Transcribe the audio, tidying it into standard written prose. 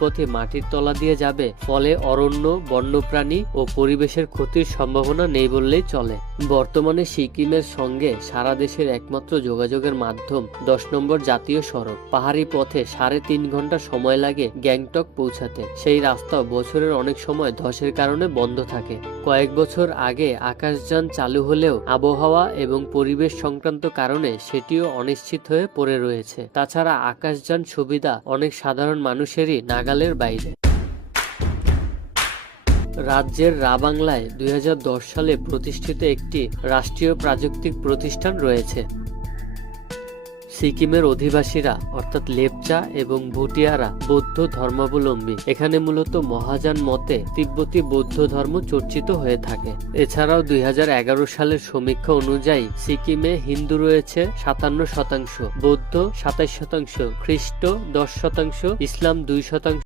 রেলপথে মাটির তলা দিয়ে যাবে, ফলে অরণ্য, বন্যপ্রাণী ও পরিবেশের ক্ষতির সম্ভাবনা নেই বললেই চলে। বর্তমানে সিকিমের সঙ্গে সারা দেশের একমাত্র যোগাযোগের মাধ্যম 10 নম্বর জাতীয় সড়ক। পাহাড়ি পথে 3.5 ঘন্টা সময় লাগে গ্যাংটক পৌঁছাতে। সেই রাস্তাও বছরের অনেক সময় ধসের কারণে বন্ধ থাকে। কয়েক বছর আগে আকাশযান চালু হলেও আবহাওয়া এবং পরিবেশ সংক্রান্ত কারণে সেটিও অনিশ্চিত হয়ে পড়ে রয়েছে। তাছাড়া আকাশযান সুবিধা অনেক সাধারণ মানুষেরই নাগালের বাইরে। রাজ্যের রাবাংলায় 2010 সালে প্রতিষ্ঠিত একটি রাষ্ট্রীয় প্রাযুক্তিক প্রতিষ্ঠান রয়েছে। সিকিমের অধিবাসীরা অর্থাৎ লেপচা এবং ভুটিয়ারা বৌদ্ধ ধর্মাবলম্বী। এখানে মূলত মহাযান মতে তিব্বতী বৌদ্ধ ধর্ম চর্চিত হয়ে থাকে। এছাড়াও 2011 সালের সমীক্ষা অনুযায়ী সিকিমে হিন্দু রয়েছে 57%, বৌদ্ধ 27%, খ্রিস্ট 10%, ইসলাম 2%।